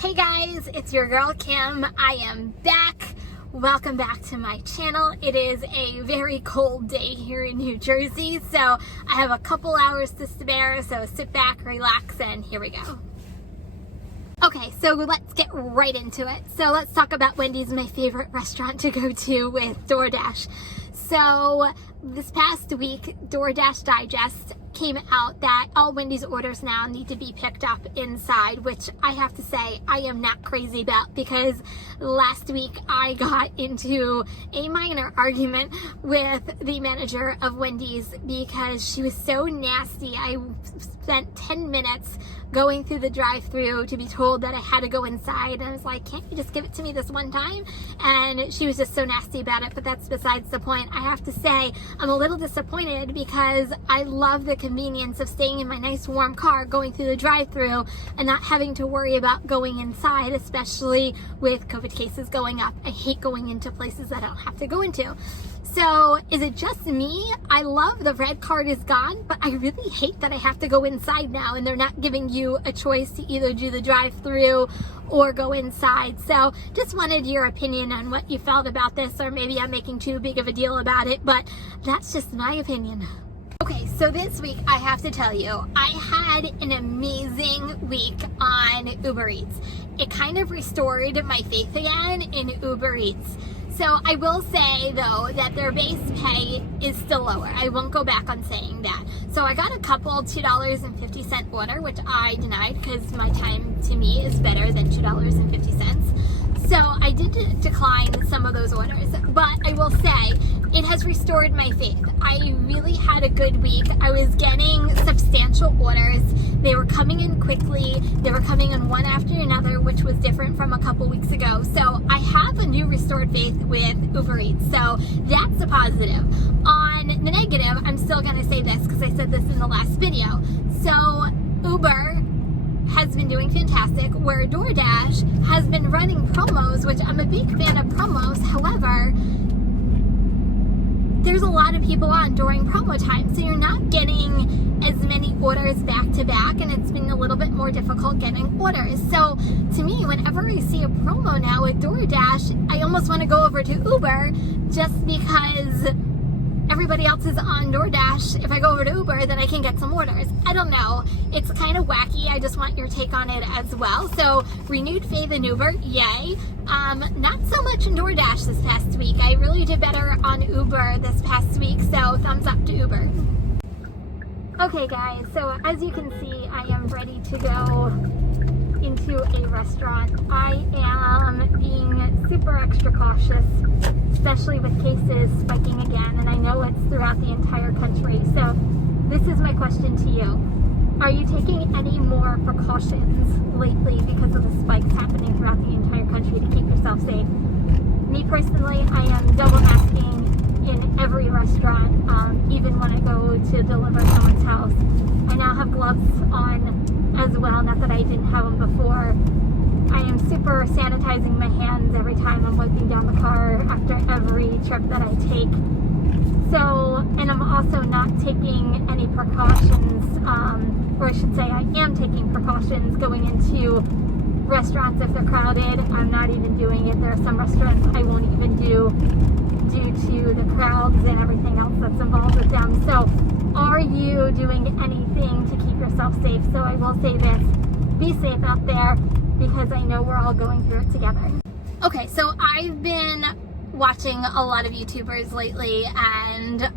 Hey guys, it's your girl Kim. I am back. Welcome back to my channel. It is a very cold day here in New Jersey, so I have a couple hours to spare, so sit back, relax, and here we go. Okay, so let's get right into it. So let's talk about Wendy's, my favorite restaurant to go to with DoorDash. So this past week, DoorDash Digest came out that all Wendy's orders now need to be picked up inside, which I have to say I am not crazy about, because last week I got into a minor argument with the manager of Wendy's because she was so nasty. I spent 10 minutes going through the drive-thru to be told that I had to go inside, and I was like, can't you just give it to me this one time? And she was just so nasty about it, but that's besides the point. I have to say I'm a little disappointed because I love the convenience of staying in my nice warm car, going through the drive-thru and not having to worry about going inside, especially with COVID cases going up. I hate going into places I don't have to go into. So is it just me? I love the red card is gone, but I really hate that I have to go inside now and they're not giving you a choice to either do the drive-thru or go inside. So just wanted your opinion on what you felt about this, or maybe I'm making too big of a deal about it, but that's just my opinion. Okay, so this week I have to tell you, I had an amazing week on Uber Eats. It kind of restored my faith again in Uber Eats. So I will say, though, that their base pay is still lower. I won't go back on saying that. So I got a couple $2.50 order, which I denied because my time to me is better than $2.50. So I did decline some of those orders, but I will say it has restored my faith. I really had a good week. I was getting substantial orders. They were coming in quickly. They were coming in one after another, which was different from a couple weeks ago. So I have a new restored faith with Uber Eats. So that's a positive. On the negative, I'm still going to say this because I said this in the last video. So Uber has been doing fantastic, where DoorDash has been running promos, which I'm a big fan of promos. However, there's a lot of people on during promo time, so you're not getting as many orders back to back, and it's been a little bit more difficult getting orders. So to me, whenever I see a promo now with DoorDash, I almost want to go over to Uber just because everybody else is on DoorDash. If I go over to Uber, then I can get some orders. I don't know. It's kind of wacky. I just want your take on it as well. So renewed faith in Uber, yay. Not so much in DoorDash this past week. I really did better on Uber this past week, so thumbs up to Uber. Okay guys, so as you can see, I am ready to go into a restaurant. I am being super extra cautious, especially with cases spiking again, and I know it's throughout the entire country. So this is my question to you. Are you taking any more precautions lately because of the spikes happening throughout the entire country to keep yourself safe? Me personally, I am double masking in every restaurant, even when I go to deliver someone's house. I now have gloves on as well, not that I didn't have them before. I am super sanitizing my hands every time I'm wiping down the car after every trip that I take. So, and I'm also not taking any precautions, or I should say I am taking precautions going into restaurants if they're crowded. I'm not even doing it. There are some restaurants I won't even do due to the crowds and everything else that's involved with them. So are you doing anything to keep yourself safe? So I will say this, be safe out there, because I know we're all going through it together. Okay, so I've been watching a lot of YouTubers lately, and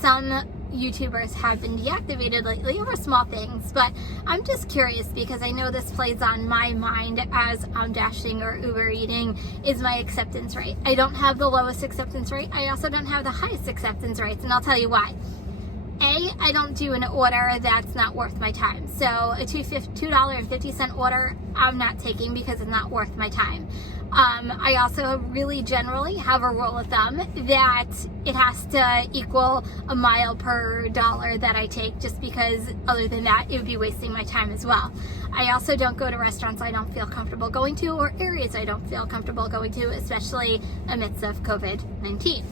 some YouTubers have been deactivated lately over small things, but I'm just curious because I know this plays on my mind as I'm dashing or Uber eating, is my acceptance rate. I don't have the lowest acceptance rate. I also don't have the highest acceptance rates, and I'll tell you why. A, I don't do an order that's not worth my time. So a $2.50 order, I'm not taking because it's not worth my time. I also really generally have a rule of thumb that it has to equal a mile per dollar that I take, just because other than that, it would be wasting my time as well. I also don't go to restaurants I don't feel comfortable going to, or areas I don't feel comfortable going to, especially amidst of COVID-19.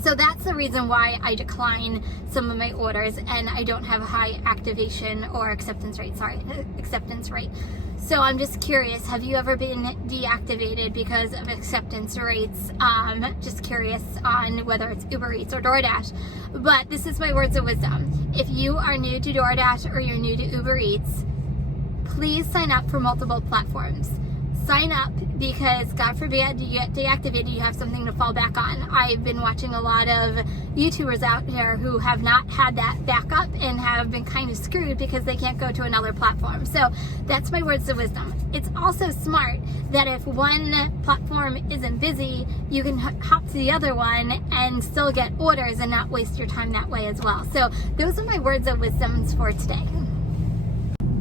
So that's the reason why I decline some of my orders and I don't have a high activation or acceptance rate. So I'm just curious, have you ever been deactivated because of acceptance rates? Just curious on whether it's Uber Eats or DoorDash. But this is my words of wisdom. If you are new to DoorDash or you're new to Uber Eats, please sign up for multiple platforms. Sign up because God forbid you get deactivated, you have something to fall back on. I've been watching a lot of YouTubers out there who have not had that backup and have been kind of screwed because they can't go to another platform. So that's my words of wisdom. It's also smart that if one platform isn't busy, you can hop to the other one and still get orders and not waste your time that way as well. So those are my words of wisdom for today.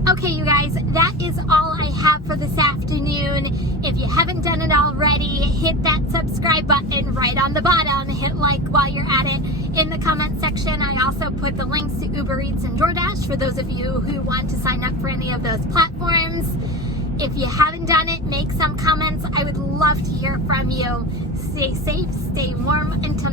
Okay, you guys, that is all I have for this afternoon. If you haven't done it already, hit that subscribe button right on the bottom. Hit like while you're at it. In the comment section, I also put the links to Uber Eats and DoorDash for those of you who want to sign up for any of those platforms. If you haven't done it, make some comments. I would love to hear from you. Stay safe, stay warm. Until